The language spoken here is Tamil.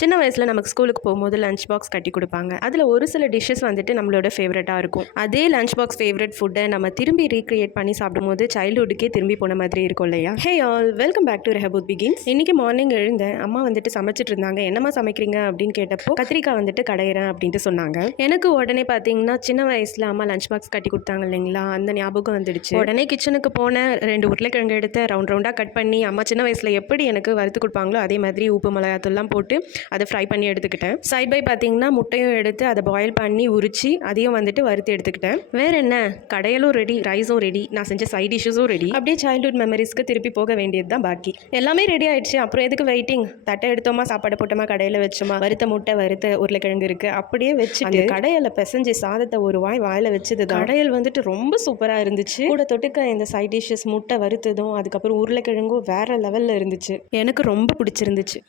சின்ன வயசில் நமக்கு ஸ்கூலுக்கு போகும்போது லஞ்ச் பாக்ஸ் கட்டி கொடுப்பாங்க. அதில் ஒரு சில டிஷ்ஷஸ் வந்துட்டு நம்மளோட ஃபேவரட்டாக இருக்கும். அதே லஞ்ச் பாக்ஸ் ஃபேவரட் ஃபுட்டை நம்ம திரும்பி ரீக்ரியேட் பண்ணி சாப்பிடும்போது சைல்டுஹுட்டுக்கே திரும்பி போன மாதிரி இருக்கும் இல்லையா? Hey all, welcome back to ரெஹபூத் begins. இன்றைக்கி மார்னிங் எழுந்தேன். அம்மா வந்துட்டு சமைச்சிட்டு இருந்தாங்க. என்னம்மா சமைக்கிறீங்க அப்படின்னு கேட்டப்போ கத்திரிக்காய் வந்துட்டு கடையிறேன் அப்படின்ட்டு சொன்னாங்க. எனக்கு உடனே பார்த்தீங்கன்னா சின்ன வயசில் அம்மா லஞ்ச் பாக்ஸ் கட்டி கொடுத்தாங்க இல்லைங்களா, அந்த ஞாபகம் வந்துடுச்சு. உடனே கிச்சனுக்கு போனேன். 2 உருளைக்கிழங்கு எடுத்து ரவுண்ட் ரவுண்டாக கட் பண்ணி அம்மா சின்ன வயசில் எப்படி எனக்கு வறுத்து கொடுப்பாங்களோ அதே மாதிரி உப்பு மிளகாத்தூள்லாம் போட்டு அதை ஃப்ரை பண்ணி எடுத்துக்கிட்டேன். சைட் பை பார்த்தீங்கன்னா முட்டையும் எடுத்து அதை பாயில் பண்ணி உரிச்சு அதையும் வந்துட்டு வறுத்து எடுத்துக்கிட்டேன். வேற என்ன, கடையலும் ரெடி, ரைஸும் ரெடி, நான் செஞ்ச சைட் டிஷ்ஷஸும் ரெடி. அப்படியே சைல்ட்ஹுட் மெமரிஸ்க்கு திருப்பி போக வேண்டியது தான் பாக்கி. எல்லாமே ரெடி ஆயிடுச்சு. அப்புறம் எதுக்கு வெயிட்டிங்? தட்டை எடுத்தோமா, சாப்பாடு போட்டோமா, கடையில் வச்சோமா, வறுத்த முட்டை, வறுத்த உருளைக்கிழங்கு இருக்குது அப்படியே வச்சுட்டு கடையில் பிசைஞ்சு சாதத்தை ஒரு வாயில் வச்சது தான். கடையில் வந்துட்டு ரொம்ப சூப்பராக இருந்துச்சு. கூட தொட்டுக்க இந்த சைட் டிஷ்ஷஸ், முட்டை வறுத்ததும் அதுக்கப்புறம் உருளைக்கிழங்கும் வேற லெவலில் இருந்துச்சு. எனக்கு ரொம்ப பிடிச்சிருந்துச்சு.